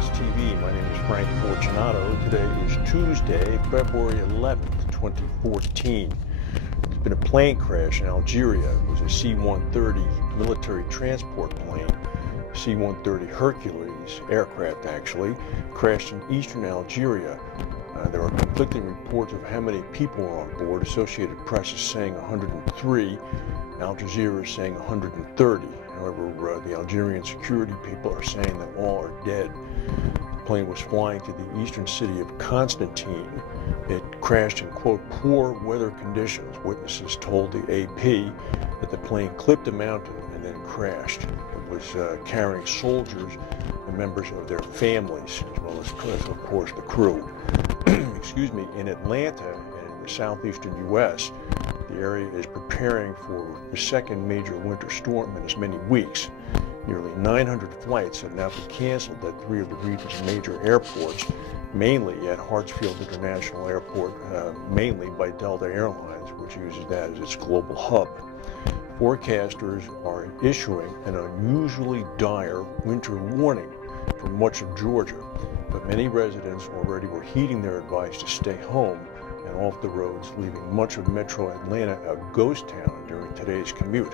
Airlines TV. My name is Frank Fortunato. Today is Tuesday, February 11th, 2014. There's been a plane crash in Algeria. It was a C-130 military transport plane. C-130 Hercules aircraft actually crashed in eastern Algeria. There are conflicting reports of how many people are on board. Associated Press is saying 103. Al Jazeera is saying 130. However, the Algerian security people are saying that all are dead. The plane was flying to the eastern city of Constantine. It crashed in, quote, poor weather conditions. Witnesses told the AP that the plane clipped a mountain and then crashed. It was carrying soldiers and members of their families, as well as, of course, the crew. Excuse me, in Atlanta and in the southeastern U.S., the area is preparing for the second major winter storm in as many weeks. Nearly 900 flights have now been canceled at three of the region's major airports, mainly at Hartsfield International Airport, mainly by Delta Airlines, which uses that as its global hub. Forecasters are issuing an unusually dire winter warning for much of Georgia, but many residents already were heeding their advice to stay home and off the roads, leaving much of metro Atlanta a ghost town during today's commute.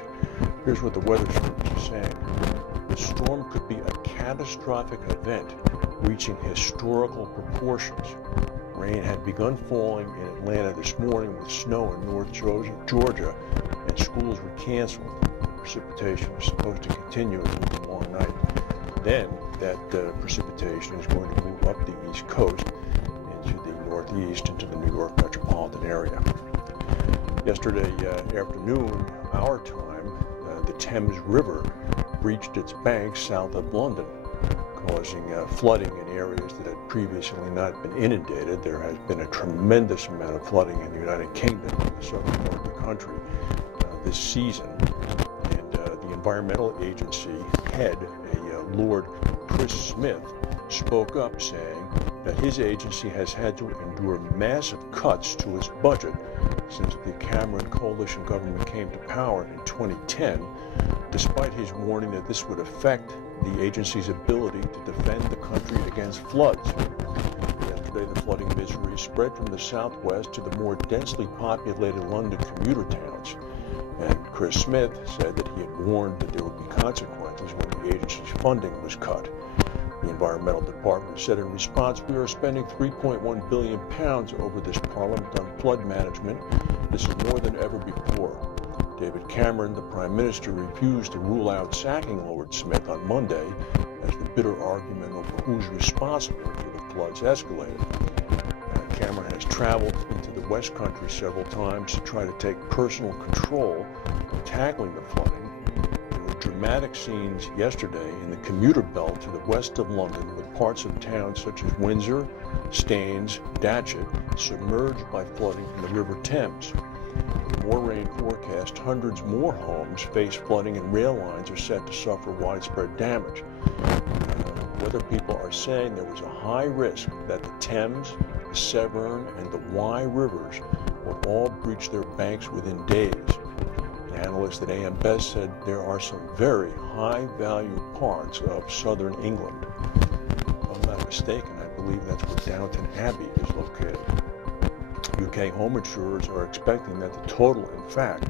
Here's what the weather service is saying. The storm could be a catastrophic event, reaching historical proportions. Rain had begun falling in Atlanta this morning with snow in North Georgia, and schools were canceled. Precipitation is supposed to continue into the long night. Then that precipitation is going to move up the East Coast into the Northeast, into the New York metropolitan area. Yesterday afternoon, our time, the Thames River breached its banks south of London, causing flooding in areas that had previously not been inundated. There has been a tremendous amount of flooding in the United Kingdom, in the southern part of the country, this season. And the environmental agency head, Lord Chris Smith, spoke up saying that his agency has had to endure massive cuts to its budget since the Cameron coalition government came to power in 2010, despite his warning that this would affect the agency's ability to defend the country against floods. Yesterday, the flooding misery spread from the southwest to the more densely populated London commuter towns. And Chris Smith said that he had warned that there would be consequences when the agency's funding was cut. The Environmental Department said in response, "We are spending £3.1 billion over this Parliament on flood management. This is more than ever before." David Cameron, the Prime Minister, refused to rule out sacking Lord Smith on Monday as the bitter argument over who's responsible for the floods escalated. Cameron has traveled into the West Country several times to try to take personal control of tackling the flooding. There were dramatic scenes yesterday in the commuter belt to the west of London, with parts of towns such as Windsor, Staines, Datchet submerged by flooding in the River Thames. With more rain forecast, hundreds more homes face flooding and rail lines are set to suffer widespread damage. Weather people are saying there was a high risk that the Thames, the Severn, and the Wye rivers would all breach their banks within days. The analyst at AM Best said there are some very high-value parts of southern England. If I'm not mistaken, I believe that's where Downton Abbey is located. UK home insurers are expecting that the total, in fact,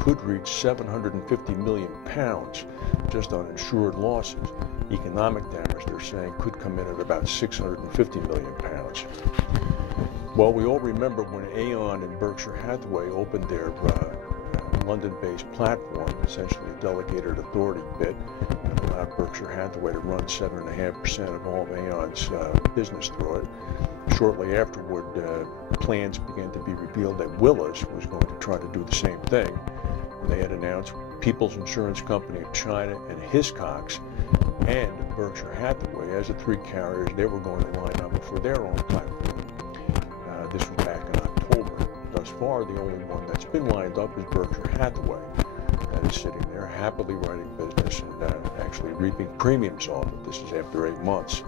could reach £750 million just on insured losses. Economic damage, they're saying, could come in at about £650 million. Well, we all remember when Aon and Berkshire Hathaway opened their London-based platform, essentially a delegated authority bid, and allowed Berkshire Hathaway to run 7.5% of all of Aon's business through it. Shortly afterward, plans began to be revealed that Willis was going to try to do the same thing. And they had announced People's Insurance Company of China and Hiscox and Berkshire Hathaway as the three carriers they were going to line up for their own platform. This was back in October. Thus far, the only one that's been lined up is Berkshire Hathaway. That is sitting there happily writing business and actually reaping premiums off it. This is after 8 months.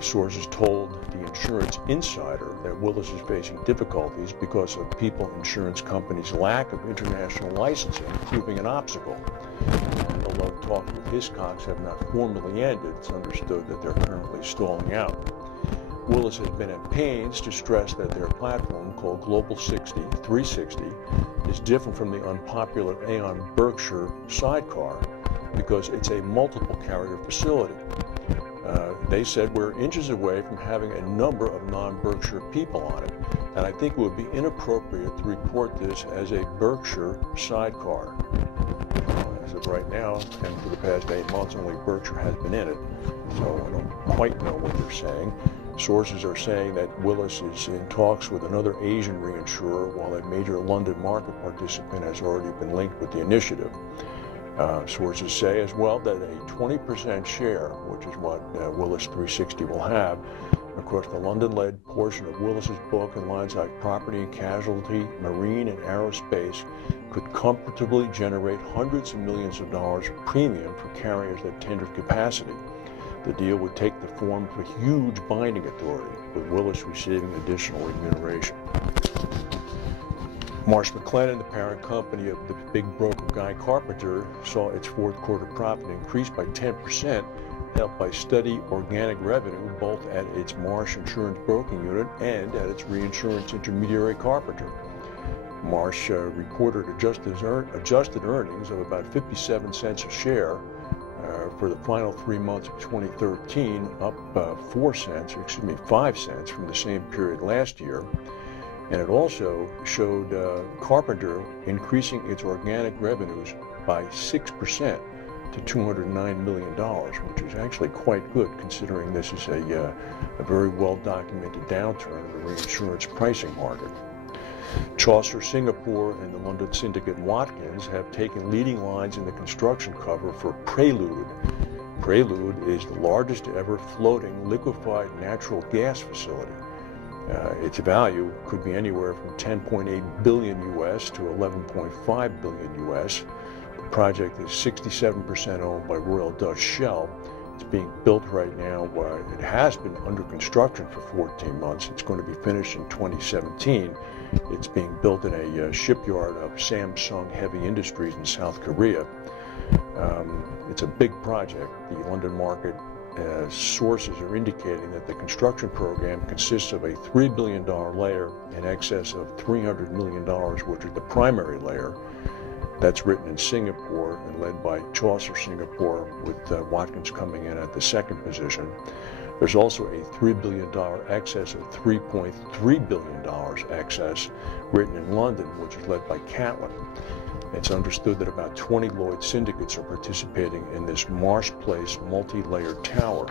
Sources told the Insurance Insider that Willis is facing difficulties because of people insurance companies' lack of international licensing proving an obstacle. And although talks with Hiscox have not formally ended, it's understood that they're currently stalling out. Willis has been at pains to stress that their platform, called Global 360, is different from the unpopular Aon Berkshire sidecar because it's a multiple carrier facility. They said we're inches away from having a number of non-Berkshire people on it, and I think it would be inappropriate to report this as a Berkshire sidecar. As of right now, and for the past 8 months, only Berkshire has been in it, so I don't quite know what they're saying. Sources are saying that Willis is in talks with another Asian reinsurer, while a major London market participant has already been linked with the initiative. Sources say as well that a 20% share, which is what Willis 360 will have, across the London-led portion of Willis's book in lines like property and casualty, marine and aerospace, could comfortably generate hundreds of millions of dollars of premium for carriers that tendered capacity. The deal would take the form of a huge binding authority, with Willis receiving additional remuneration. Marsh McLennans, the parent company of the big broker Guy Carpenter, saw its fourth quarter profit increase by 10%, helped by steady organic revenue both at its Marsh insurance broking unit and at its reinsurance intermediary Carpenter. Marsh recorded adjusted earnings of about 57 cents a share for the final 3 months of 2013, up 5 cents from the same period last year. And it also showed Carpenter increasing its organic revenues by 6% to $209 million, which is actually quite good considering this is a very well-documented downturn in the reinsurance pricing market. Chaucer, Singapore, and the London syndicate Watkins have taken leading lines in the construction cover for Prelude. Prelude is the largest ever floating liquefied natural gas facility. Its value could be anywhere from 10.8 billion US to 11.5 billion US. The project is 67% owned by Royal Dutch Shell. It's being built right now. It has been under construction for 14 months. It's going to be finished in 2017. It's being built in a shipyard of Samsung Heavy Industries in South Korea. It's a big project. The London market sources are indicating that the construction program consists of a $3 billion layer in excess of $300 million, which is the primary layer. That's written in Singapore and led by Chaucer Singapore, with Watkins coming in at the second position. There's also a $3 billion excess of $3.3 billion excess written in London, which is led by Catlin. It's understood that about 20 Lloyds syndicates are participating in this Marsh Place multi-layer tower,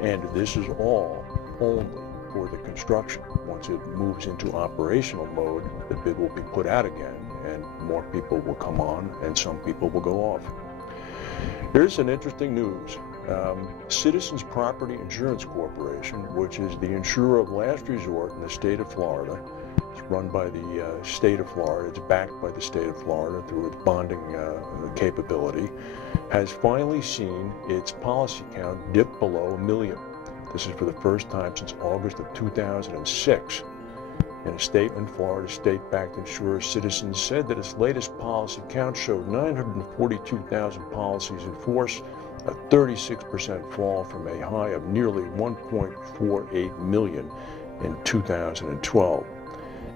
and this is all only for the construction. Once it moves into operational mode, the bid will be put out again, and more people will come on, and some people will go off. Here's some interesting news. Citizens Property Insurance Corporation, which is the insurer of last resort in the state of Florida, it's run by the state of Florida, it's backed by the state of Florida through its bonding capability, has finally seen its policy count dip below 1 million. This is for the first time since August of 2006. In a statement, Florida state-backed insurer Citizens said that its latest policy count showed 942,000 policies in force, a 36% fall from a high of nearly 1.48 million in 2012.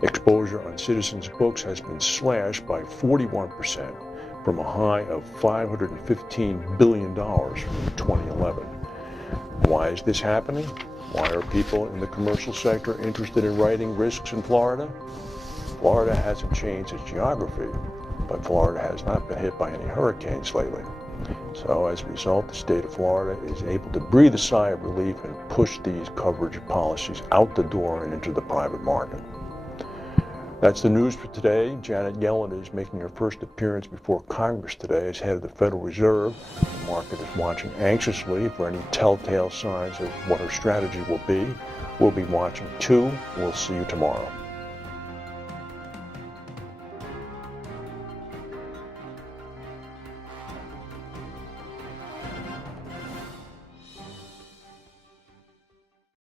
Exposure on Citizens' books has been slashed by 41% from a high of $515 billion from 2011. Why is this happening? Why are people in the commercial sector interested in writing risks in Florida? Florida hasn't changed its geography, but Florida has not been hit by any hurricanes lately. So as a result, the state of Florida is able to breathe a sigh of relief and push these coverage policies out the door and into the private market. That's the news for today. Janet Yellen is making her first appearance before Congress today as head of the Federal Reserve. The market is watching anxiously for any telltale signs of what her strategy will be. We'll be watching too. We'll see you tomorrow.